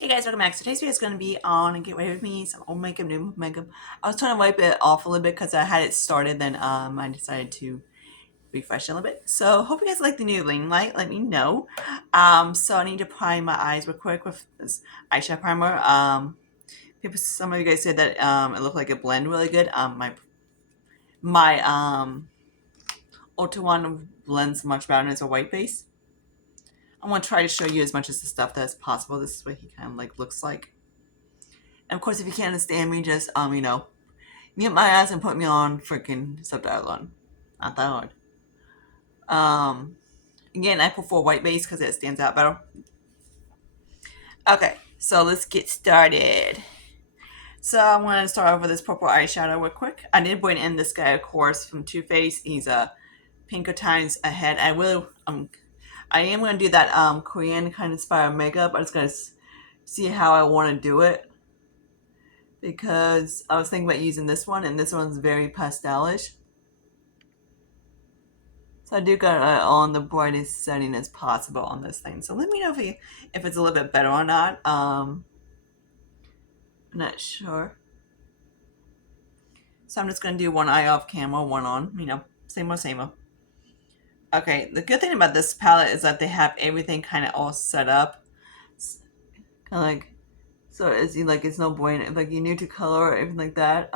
Hey guys, welcome back. So today's video is going to be on and get ready with me some old makeup, new makeup. I was trying to wipe it off a little bit because I had it started, then I decided to refresh it a little bit. So hope you guys like the new ring light. Let me know. So I need to prime my eyes real quick with this eyeshadow primer. Some of you guys said that it looked like it blended really good. My Ulta one blends much better and it's a white base. I want to try to show you as much as the stuff that's possible. This is what he kind of like looks like. And of course, if you can't understand me, just mute my ass and put me on freaking subtitle on. Not that hard. Um, Again, I prefer white base because it stands out better. Okay, so let's get started. So I'm going to start off with this purple eyeshadow real quick. I did bring in this guy, of course, from Too Faced. He's a Pinker Times Ahead. I am going to do that Korean kind of inspired makeup. I'm just going to see how I want to do it because I was thinking about using this one, and this one's very pastelish. So I do got on the brightest setting as possible on this thing. So let me know if it's a little bit better or not. I'm not sure. So I'm just going to do one eye off camera, one on. Same old, same old. Okay, the good thing about this palette is that they have everything kind of all set up. Kind of like, so it's no bueno. If like you're new to color or anything like that,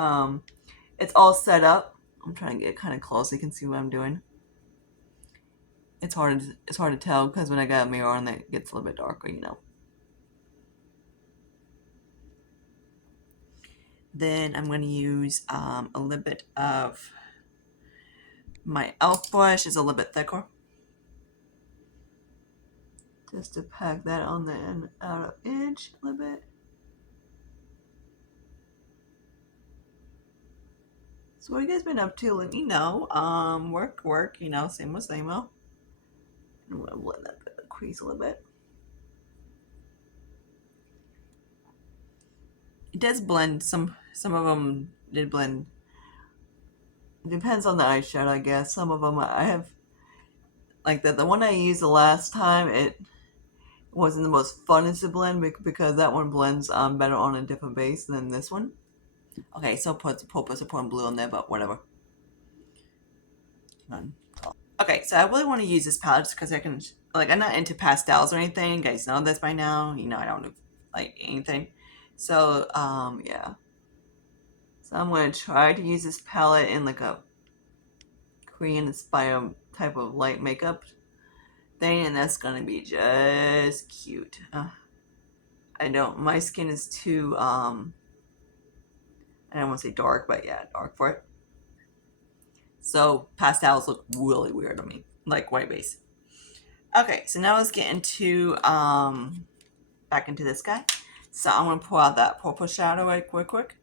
it's all set up. I'm trying to get kind of close so you can see what I'm doing. It's hard to tell because when I got a mirror on, it gets a little bit darker. Then I'm going to use a little bit of my e.l.f. brush. It's a little bit thicker. Just to pack that on the outer edge a little bit. So what you guys been up to? Let me know. Work, same old, same old. I'm going to blend that crease a little bit. It does blend. Some of them did blend. It depends on the eyeshadow, I guess. Some of them I have, like the one I used the last time, it wasn't the most funnest to blend because that one blends better on a different base than this one. Okay, so put purple blue on there, but whatever. Okay, so I really want to use this palette just because I can, like, I'm not into pastels or anything. You guys know this by now. I don't do, like, anything. So, yeah. So I'm going to try to use this palette in, like, a Korean inspired type of light makeup thing, and that's going to be just cute. My skin is too, I don't want to say dark, but yeah, dark for it. So pastels look really weird on me, like white base. Okay, so now let's get into back into this guy. So I'm gonna pull out that purple shadow right quick.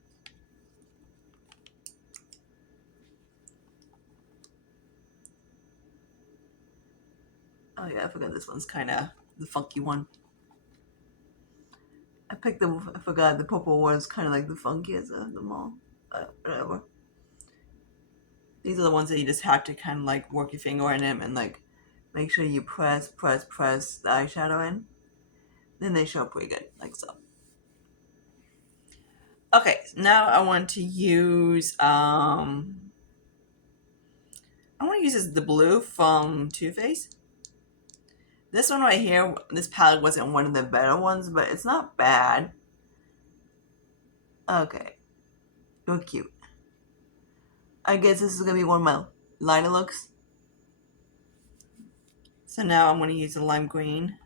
Oh yeah, I forgot this one's kind of the funky one. I forgot the purple one's kind of like the funkiest of them all. Whatever. These are the ones that you just have to kind of like work your finger in them and like make sure you press the eyeshadow in. Then they show up pretty good, like so. Okay, now I want to use the blue from Too Faced. This one right here, this palette wasn't one of the better ones, but it's not bad. Okay, you're cute. I guess this is gonna be one of my lighter looks. So now I'm gonna use the lime green,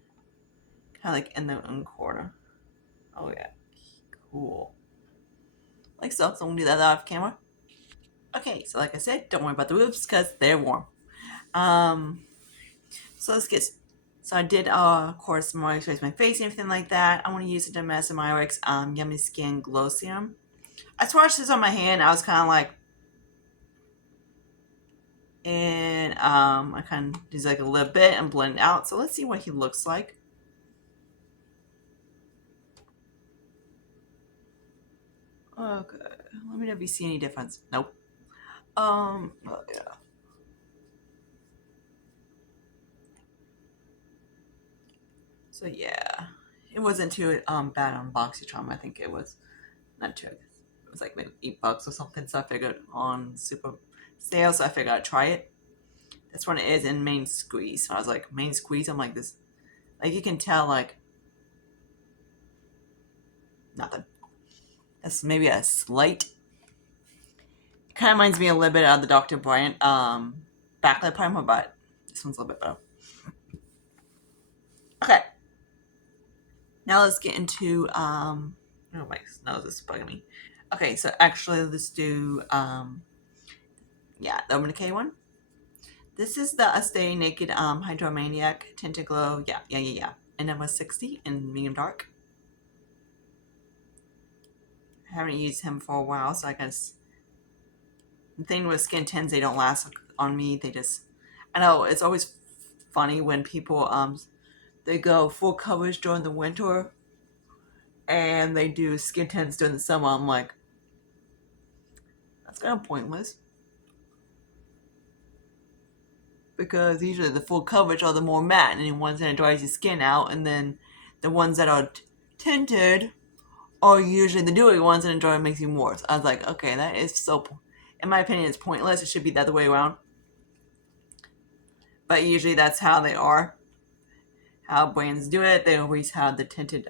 kind of like in the corner. Oh yeah, cool. Like so. So I'm gonna do that off camera. Okay, so like I said, don't worry about the roofs because they're warm. So let's get. So I did, of course, moisturize my face and everything like that. I want to use the Dermalogics Yummy Skin Glow Serum. I swatched this on my hand. I was kind of like, and I kind of do like a little bit and blend out. So let's see what he looks like. Okay, let me know if you see any difference. Nope. Oh yeah. So yeah, it wasn't too bad on BoxyCharm. I think it was not too. It was like maybe $8 or something. So I figured on super sale, so I figured I'd try it. This one is in Main Squeeze. So I was like, Main Squeeze. I'm like this. Like you can tell, like nothing. That's maybe a slight. It kind of reminds me a little bit of the Dr. Bryant backlight primer, but this one's a little bit better. Okay. Now let's get into oh my nose is bugging me. Okay, so actually let's do yeah, the Urban Decay one. This is the Stay Naked Hydromaniac Tinted Glow. Yeah. And it was 60 in medium dark. I haven't used him for a while, so I guess the thing with skin tints, they don't last on me. They just, I know it's always funny when people they go full coverage during the winter and they do skin tints during the summer. I'm like, that's kind of pointless. Because usually the full coverage are the more matte and the ones that dries your skin out, and then the ones that are tinted are usually the dewy ones and dry makes you more. So I was like, okay, that is so, in my opinion, it's pointless. It should be the other way around. But usually that's how they are. How brands do it. They always have the tinted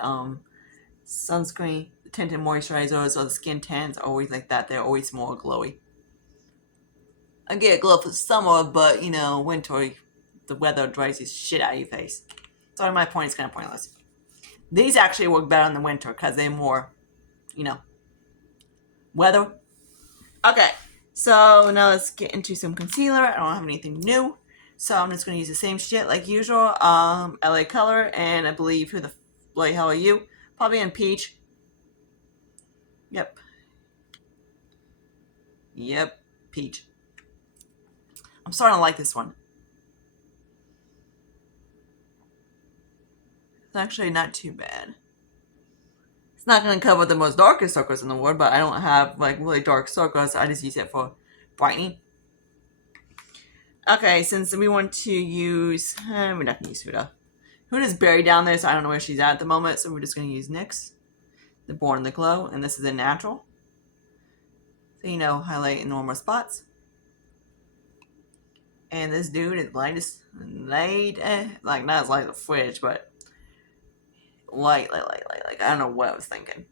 sunscreen, the tinted moisturizers, or the skin tints are always like that. They're always more glowy. I get a glow for summer, but winter, the weather dries the shit out of your face. So my point is kind of pointless. These actually work better in the winter because they're more, weather. Okay, so now let's get into some concealer. I don't have anything new, so I'm just going to use the same shit like usual. LA Color, and I believe who the bloody hell are you? Probably in Peach. Yep, Peach. I'm starting to like this one. It's actually not too bad. It's not going to cover the most darkest circles in the world, but I don't have like really dark circles. I just use it for brightening. Okay, since we want to use, we're not going to use Huda. Huda's buried down there, so I don't know where she's at the moment. So we're just going to use NYX, the Born in the Glow, and this is a natural. So highlight in normal spots. And this dude is light, like not as light as a fridge, but light. Like I don't know what I was thinking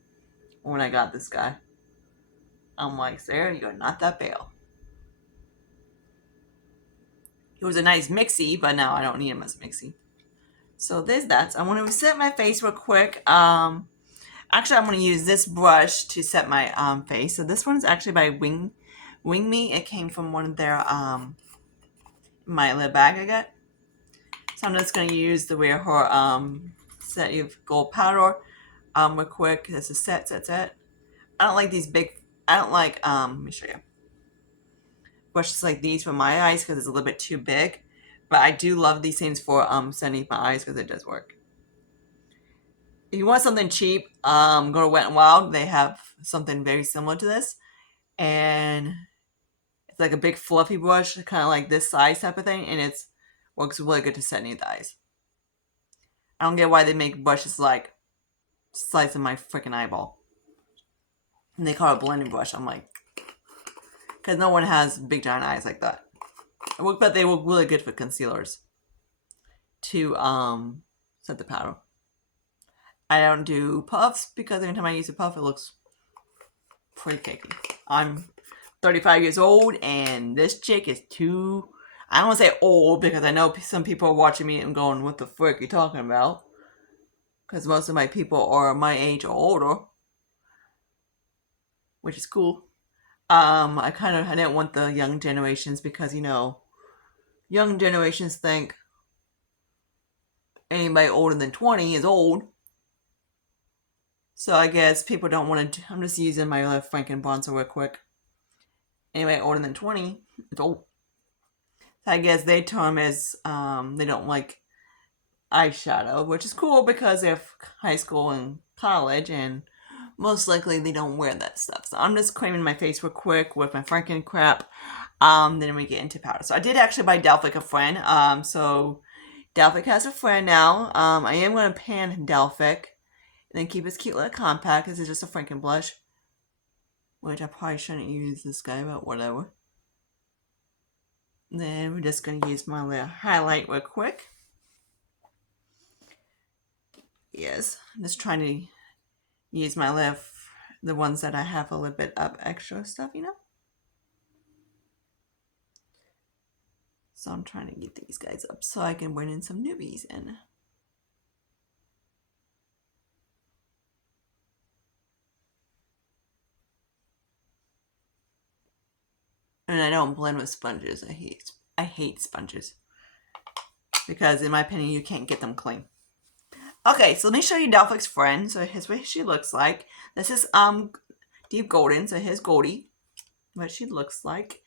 when I got this guy. I'm like, Sarah, you're not that pale. He was a nice mixie, but now I don't need him as a mixie. So there's that. So I want to set my face real quick. Actually, I'm going to use this brush to set my face. So this one's actually by Wing Me. It came from one of their my little bag I got. So I'm just going to use the Wear Her set of gold powder real quick. This is set. I don't like these big, I don't like, let me show you. Brushes like these for my eyes because it's a little bit too big. But I do love these things for setting my eyes because it does work. If you want something cheap, go to Wet n Wild. They have something very similar to this. And it's like a big fluffy brush, kind of like this size type of thing. And it works really good to set any of the eyes. I don't get why they make brushes like slice of my freaking eyeball. And they call it a blending brush. I'm like, because no one has big giant eyes like that. But they work really good for concealers to set the powder. I don't do puffs because every time I use a puff, it looks pretty cakey. I'm 35 years old, and this chick is too, I don't want to say old because I know some people are watching me and going, what the frick are you talking about? Because most of my people are my age or older, which is cool. I didn't want the young generations because, young generations think anybody older than 20 is old. So I guess people don't want to, I'm just using my Franken bronzer real quick. Anybody older than 20 is old. So I guess they term as, they don't like eyeshadow, which is cool because they have high school and college, and most likely they don't wear that stuff. So I'm just creaming my face real quick with my Franken crap. Then we get into powder. So I did actually buy Delphic a friend. So Delphic has a friend now. I am going to pan Delphic. And then keep his cute little compact. This is just a Franken blush. Which I probably shouldn't use this guy, but whatever. And then we're just going to use my little highlight real quick. Yes, I'm just trying to use my the ones that I have a little bit of extra stuff, you know? So I'm trying to get these guys up so I can bring in some newbies in. And I don't blend with sponges. I hate sponges. Because in my opinion, you can't get them clean. Okay, so let me show you Delphic's friend. So here's what she looks like. This is Deep Golden, so here's Goldie. What she looks like.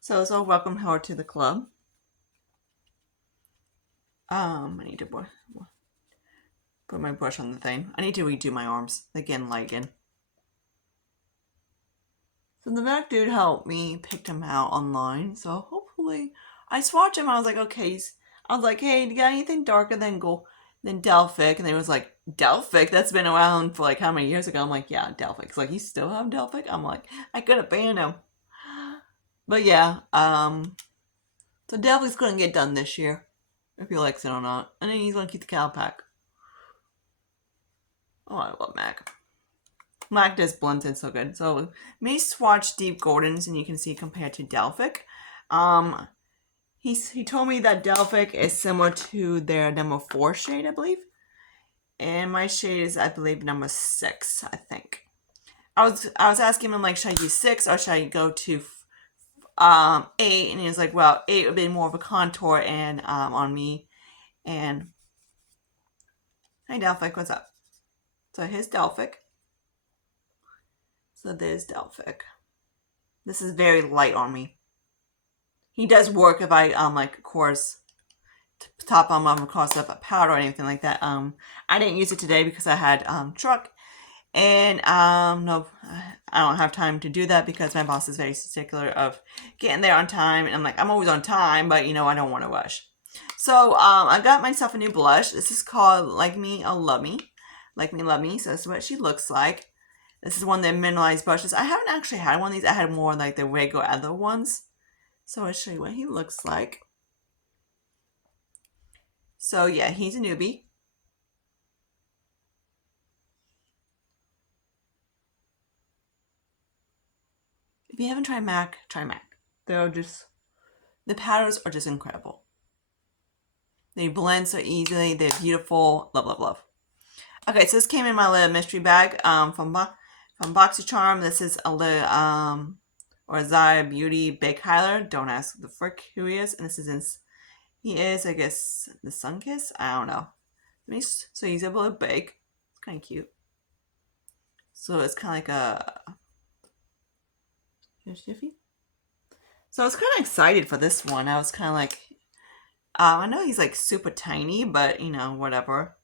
So welcome her to the club. I need to put my brush on the thing. I need to redo my arms. Again, light. So the Mac dude helped me, picked him out online. So hopefully, I swatched him. I was like, okay. I was like, hey, do you got anything darker than Delphic? And they was like, Delphic? That's been around for like how many years ago? I'm like, yeah, Delphic. It's like, you still have Delphic? I'm like, I could have banned him. But yeah, so Delphic's gonna get done this year, if he likes it or not. And then he's gonna keep the cow pack. Oh, I love Mac. Mac does blends in so good. So let me swatch Deep Goldens, and you can see compared to Delphic. He told me that Delphic is similar to their number 4 shade, I believe. And my shade is, I believe, number 6, I think. I was asking him, like, should I use 6 or should I go to 8? And he was like, well, 8 would be more of a contour and on me. And hi, Delphic, what's up? So here's Delphic. So there's Delphic. This is very light on me. He does work if I like, of course, top him across up a powder or anything like that. I didn't use it today because I had truck, and no, I don't have time to do that because my boss is very particular of getting there on time, and I'm like, I'm always on time, but you know, I don't want to rush. So I got myself a new blush. This is called Like Me or Love Me. Like Me, Love Me. So this is what she looks like. This is one of the mineralized brushes. I haven't actually had one of these. I had more like the regular other ones. So I'll show you what he looks like. So yeah, he's a newbie. If you haven't tried MAC, try MAC. The powders are just incredible. They blend so easily. They're beautiful. Love, love, love. Okay, so this came in my little mystery bag from BoxyCharm. This is a little or Zaya Beauty Bake Highlighter. Don't ask the frick who he is. And this is he is, I guess, the Sunkiss. I don't know. So he's able to bake. It's kind of cute. So it's kind of like a Jiffy. So I was kind of excited for this one. I was kind of like, I know he's like super tiny, but you know, whatever.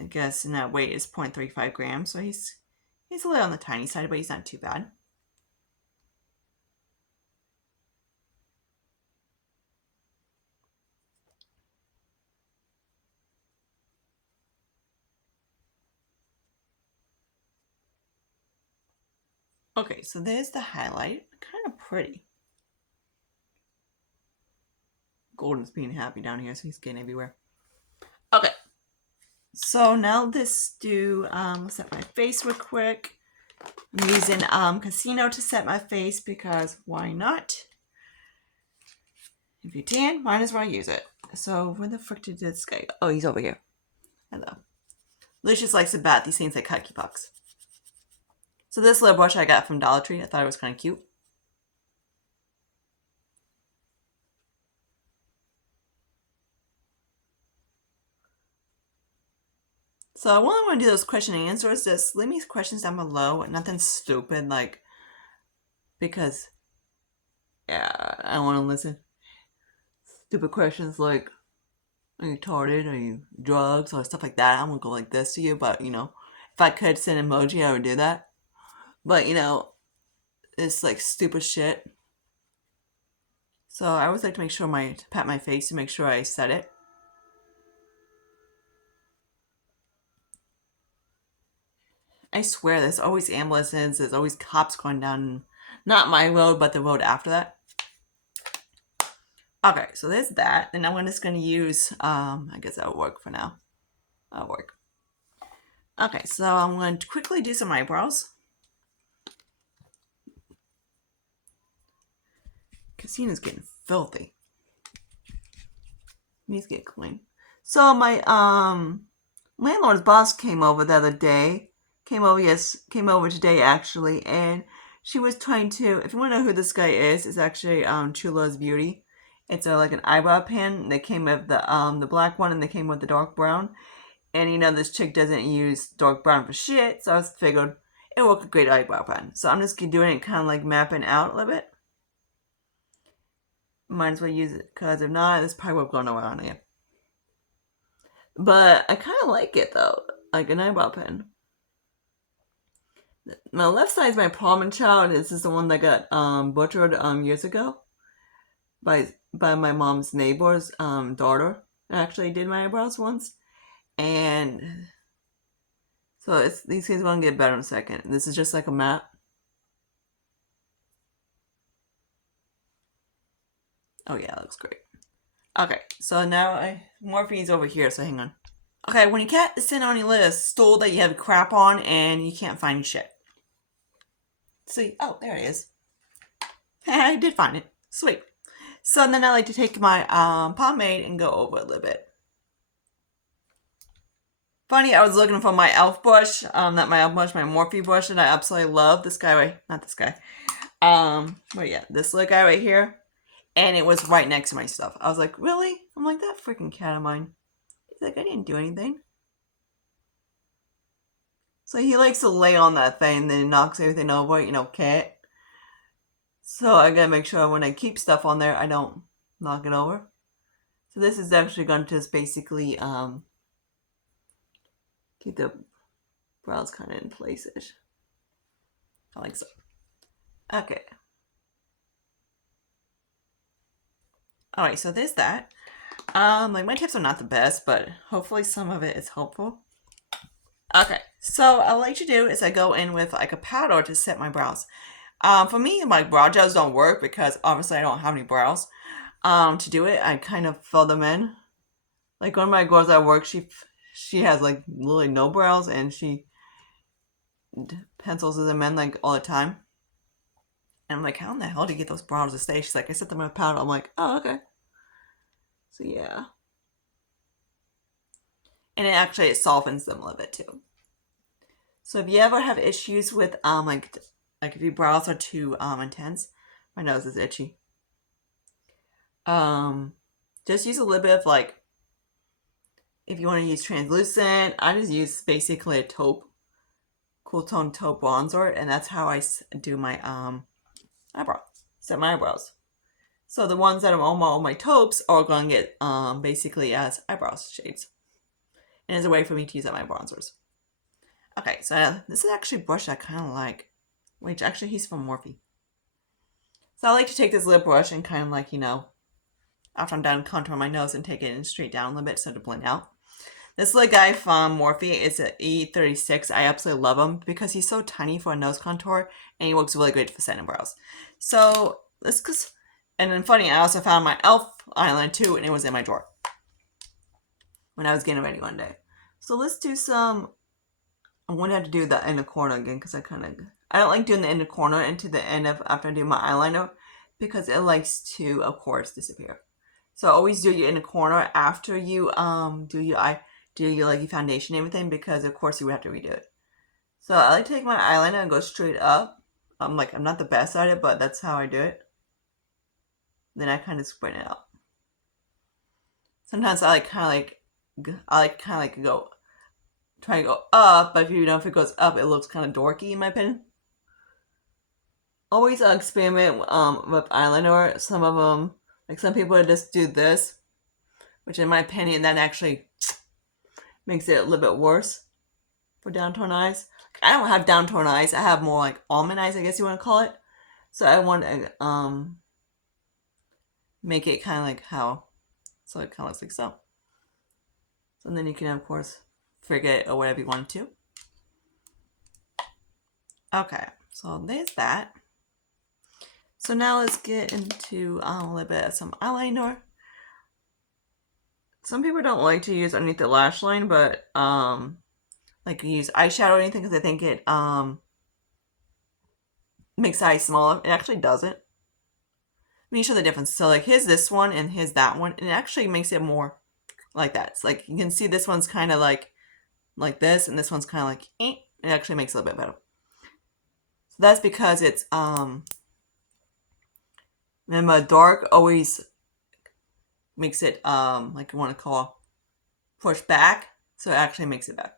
I guess in that weight is 0.35 grams, so he's a little on the tiny side, but he's not too bad. Okay, so there's the highlight. Kind of pretty. Golden's being happy down here, so he's getting everywhere. Okay. So now let's do, set my face real quick. I'm using Casino to set my face because why not? If you tan, might as well use it. So where the frick did this guy go? Oh, he's over here. Hello. Lucius likes to bat these things like Hucky Pucks. So this little brush I got from Dollar Tree, I thought it was kind of cute. So I really want to do those question and answers. Just leave me questions down below. Nothing stupid, like, because, yeah, I don't want to listen. Stupid questions like, are you retarded? Are you drugs? Or stuff like that. I'm going to go like this to you, but, you know, if I could send an emoji, I would do that. But, you know, it's like stupid shit. So I always like to make sure pat my face to make sure I said it. I swear there's always ambulances, there's always cops going down, not my road, but the road after that. Okay, so there's that. And I'm just gonna use, I guess that'll work for now. That'll work. Okay, so I'm going to quickly do some eyebrows. Casino's getting filthy. Needs to get clean. So my landlord's boss came over the other day. Came over today actually, and she was trying to. If you want to know who this guy is, it's actually Chula's Beauty. It's like an eyebrow pen. They came with the black one, and they came with the dark brown. And you know this chick doesn't use dark brown for shit, so I figured it would work a great eyebrow pen. So I'm just doing it kind of like mapping out a little bit. Might as well use it, because if not, this probably won't go nowhere on here. But I kind of like it though, like an eyebrow pen. My left side is my problem child. This is the one that got butchered years ago by my mom's neighbor's daughter. Actually did my eyebrows once, and so these things are gonna get better in a second. This is just like a map. Oh yeah, that looks great. Okay, so now Morphe's over here, so hang on. Okay, when your cat is sitting on your list, stole that you have crap on and you can't find shit. See, oh, there it is. I did find it. Sweet. So then I like to take my pomade and go over a little bit. Funny, I was looking for my elf brush, my Morphe brush that I absolutely love. This guy right, not this guy. But yeah, this little guy right here. And it was right next to my stuff. I was like, really? I'm like, that freaking cat of mine. He's like, I didn't do anything. So he likes to lay on that thing, then he knocks everything over, cat. So I gotta make sure when I keep stuff on there, I don't knock it over. So this is actually going to just basically keep the brows kind of in place-ish. I like so. Okay. Alright, so there's that. Like my tips are not the best, but hopefully some of it is helpful. Okay, so what I like to do is I go in with like a powder to set my brows. For me, my brow gels don't work because obviously I don't have any brows. To do it, I kind of fill them in. Like one of my girls at work, she has like literally no brows, and she pencils them in like all the time. And I'm like, how in the hell do you get those brows to stay? She's like, I set them in powder. I'm like, oh, okay. So yeah. And it softens them a little bit too. So if you ever have issues with like if your brows are too intense, my nose is itchy. Just use a little bit of like, if you want to use translucent, I just use basically a taupe, cool tone taupe bronzer, and that's how I do my set my eyebrows. So the ones that are on all my taupes are going to get basically as eyebrow shades. And it's a way for me to use up my bronzers. Okay, so this is actually a brush I kind of like. Which actually he's from Morphe. So I like to take this lip brush and kind of like, after I'm done contouring my nose, and take it in straight down a little bit so to blend out. This little guy from Morphe is an E36. I absolutely love him because he's so tiny for a nose contour, and he works really great for setting brows. So and then funny, I also found my e.l.f. eyeliner too, and it was in my drawer when I was getting ready one day. So let's do some. I'm going to have to do the inner corner again because I don't like doing the inner corner into the end of after I do my eyeliner because it likes to, of course, disappear. So always do your inner corner after you do your foundation and everything, because of course you would have to redo it. So I like to take my eyeliner and go straight up. I'm not the best at it, but that's how I do it. Then I kind of sprint it out. Sometimes I try to go up, but if it goes up, it looks kind of dorky in my opinion. Always experiment with eyeliner. Some of them, like some people just do this, which in my opinion, that actually makes it a little bit worse for downtone eyes. I don't have downtone eyes. I have more like almond eyes, I guess you want to call it. So I want to make it kind of like so it kind of looks like so. So then you can, of course, figure it or whatever you want to. Okay, so there's that. So now let's get into a little bit of some eyeliner. Some people don't like to use underneath the lash line, but like use eyeshadow or anything because I think it makes the eyes smaller. It actually doesn't. Let me show the difference. So like here's this one and here's that one, and it actually makes it more like that. It's like you can see this one's kind of like this, and this one's kind of like It actually makes it a little bit better. So that's because it's remember dark always makes it like you want to call push back, so it actually makes it back.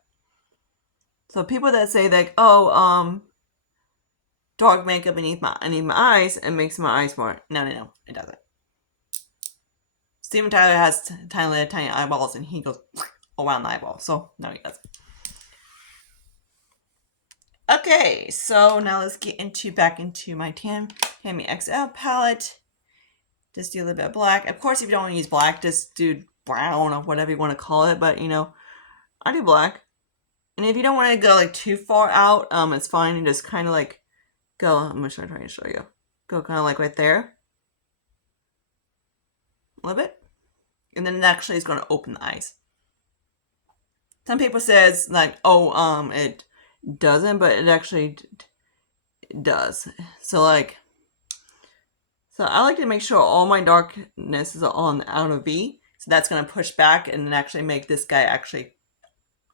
So people that say like, oh, dark makeup beneath my eyes, it makes my eyes more. No, it doesn't. Steven Tyler has tiny eyeballs, and he goes around the eyeball. So no, he doesn't. Okay, so now let's get back into my Tammy XL palette. Just do a little bit of black. Of course, if you don't want to use black, just do brown or whatever you want to call it. But you know, I do black. And if you don't want to go like too far out, it's fine. You just kind of like go. I'm just trying to show you. Go kind of like right there, a little bit, and then it actually is going to open the eyes. Some people says like, oh, it doesn't, but it actually does. So like, so I like to make sure all my darkness is on the outer V. So that's going to push back and then actually make this guy actually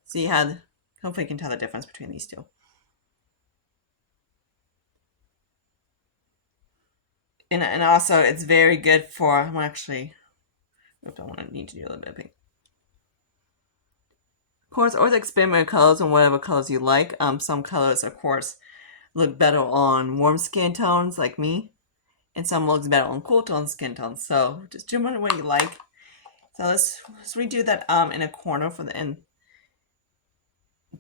see how. Hopefully, you can tell the difference between these two. And also, it's very good for. I'm actually. Oops, I need to do a little bit of pink. Of course, always experiment with colors and whatever colors you like. Some colors, of course, look better on warm skin tones like me, and some looks better on cool tone skin tones. So just do what you like. So let's redo that in a corner for the end.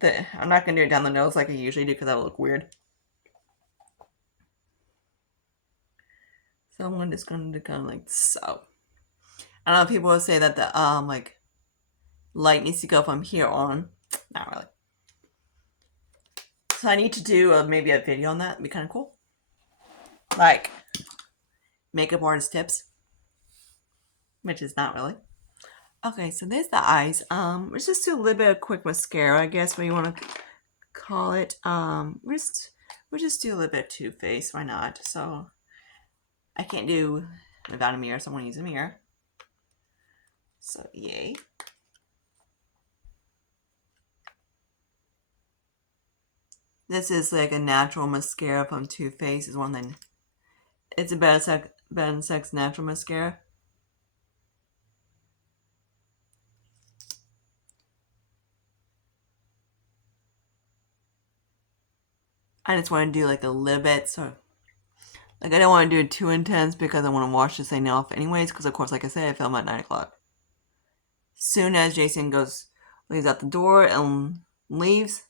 I'm not gonna do it down the nose like I usually do because that will look weird. So I'm just gonna do kind of like so. I know people will say that the like light needs to go from here on. Not really. So I need to do maybe a video on that. It'd be kind of cool. Like makeup artist tips, which is not really. Okay, so there's the eyes. Let's just do a little bit of quick mascara, I guess, what you want to call it. We'll just do a little bit of Too Faced. Why not? So I can't do without a mirror, so I'm gonna use a mirror. So yay. This is like a natural mascara from Too Faced. Is one thing. It's a Better Than Sex natural mascara. I just want to do like a little bit, so like I don't want to do it too intense because I want to wash this thing off anyways. Because of course, like I said, I film at 9 o'clock. Soon as Jason leaves out the door and leaves,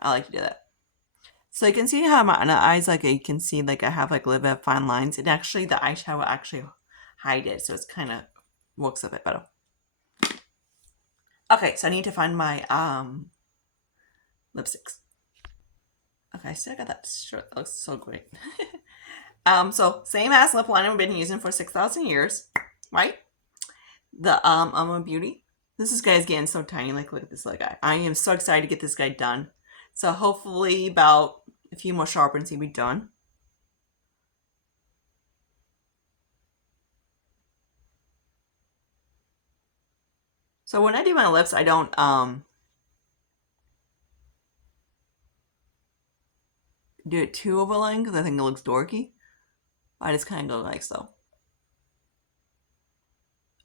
I like to do that. So you can see how my eyes, like you can see, like I have like a little bit of fine lines. And actually, the eyeshadow will actually hide it, so it's kind of works a bit better. Okay, so I need to find my lipsticks. Okay, so I got that shirt. That looks so great. So same as lip liner we've been using for 6,000 years, right? The Uoma Beauty. This guy's getting so tiny. Like, look at this little guy. I am so excited to get this guy done. So hopefully about a few more sharpens, he'll be done. So when I do my lips, I don't do it too overlaying because I think it looks dorky. I just kind of go like so.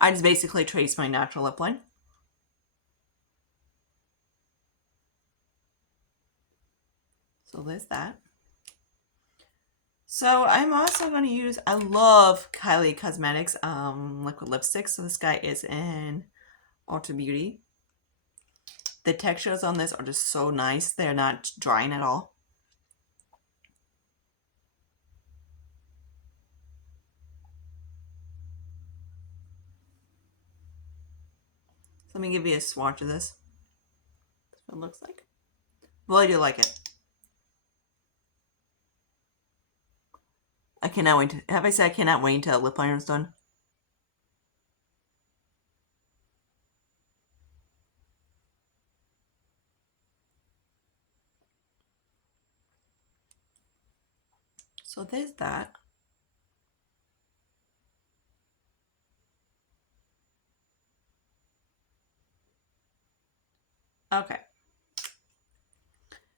I just basically trace my natural lip line. So there's that. So I'm also going to use, I love Kylie Cosmetics liquid lipstick. So this guy is in Ulta Beauty. The textures on this are just so nice. They're not drying at all. So let me give you a swatch of this. That's what it looks like. Well, I do like it. cannot wait. Have I said I cannot wait until lip liner is done? So there's that. Okay.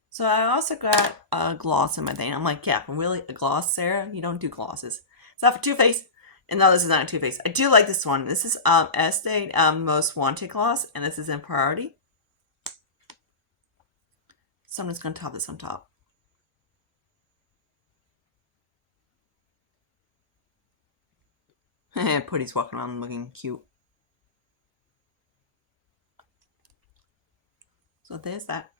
So I also got a gloss in my thing. I'm like, yeah, really? A gloss, Sarah? You don't do glosses. It's not for Too Faced. And no, this is not a Too Faced. I do like this one. This is Estee Most Wanted gloss, and this is in priority. So I'm just going to top this on top. Putty's walking around looking cute. So there's that.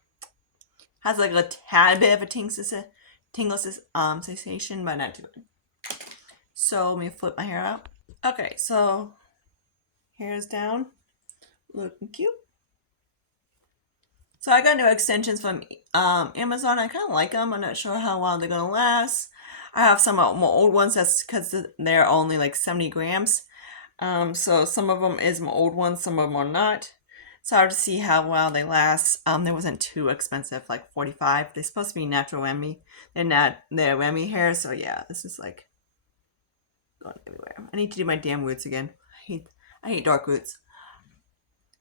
Has like a tad bit of a tingle sensation, but not too bad. So let me flip my hair out. Okay, so hair is down, looking cute. So I got new extensions from Amazon. I kind of like them. I'm not sure how long they're gonna last. I have some of my old ones. That's because they're only like 70 grams. So some of them is my old ones, some of them are not. So I have to see how well they last. They wasn't too expensive, like 45. They're supposed to be natural Remy. They're not. They're Remy hair. So yeah, this is like going everywhere. I need to do my damn roots again. I hate dark roots.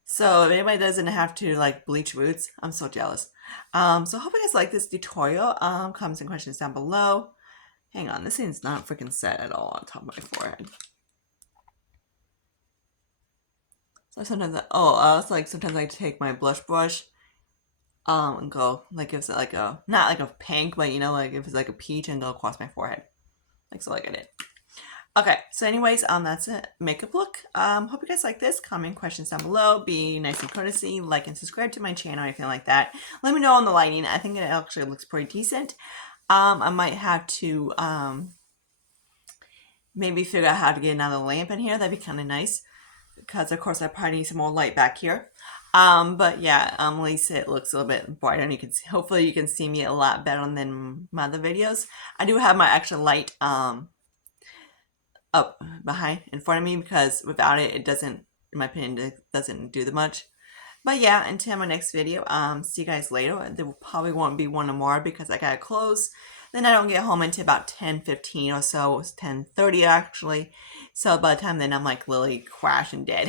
So if anybody doesn't have to like bleach roots, I'm so jealous. So hope you guys like this tutorial. Comments and questions down below. Hang on, this thing's not freaking set at all on top of my forehead. So sometimes sometimes I take my blush brush and go like if it's like a not like a pink, but you know, like if it's like a peach, and go across my forehead. Like so, like I did. Okay, so anyways, that's it. Makeup look. Hope you guys like this. Comment questions down below. Be nice and courtesy. Like and subscribe to my channel if you like that. Let me know on the lighting. I think it actually looks pretty decent. I might have to maybe figure out how to get another lamp in here. That'd be kind of nice. Because of course I probably need some more light back here. But yeah, at least it looks a little bit brighter, and you can see, hopefully you can see me a lot better than my other videos. I do have my extra light up behind in front of me, because without it, it doesn't, in my opinion, it doesn't do the much. But yeah, until my next video, see you guys later. There probably won't be one more because I gotta close. Then I don't get home until about 10:15 or so, 10:30 actually. So by the time then I'm like literally crashing dead.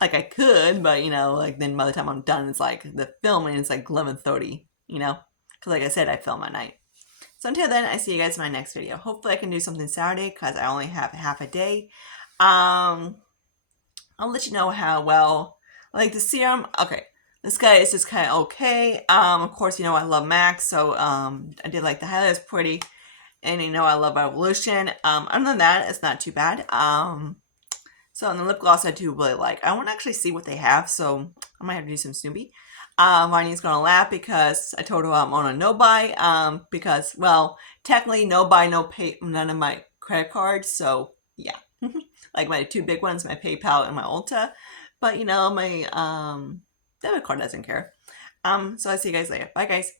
Like I could, but you know, like then by the time I'm done, it's like the filming, it's like 11:30, you know? Because like I said, I film at night. So until then, I see you guys in my next video. Hopefully I can do something Saturday because I only have half a day. I'll let you know how well, like the serum, okay. This guy is just kind of okay. Of course, you know I love MAC, so I did like the highlight, it's pretty. And you know I love Revolution. Other than that, it's not too bad. So on the lip gloss I do really like. I want to actually see what they have, so I might have to do some Snoopy. Marnie's gonna laugh because I told her I'm on a no buy. Because well, technically no buy, no pay, none of my credit cards. So yeah, like my two big ones, my PayPal and my Ulta. But you know my debit card doesn't care. So I'll see you guys later. Bye guys.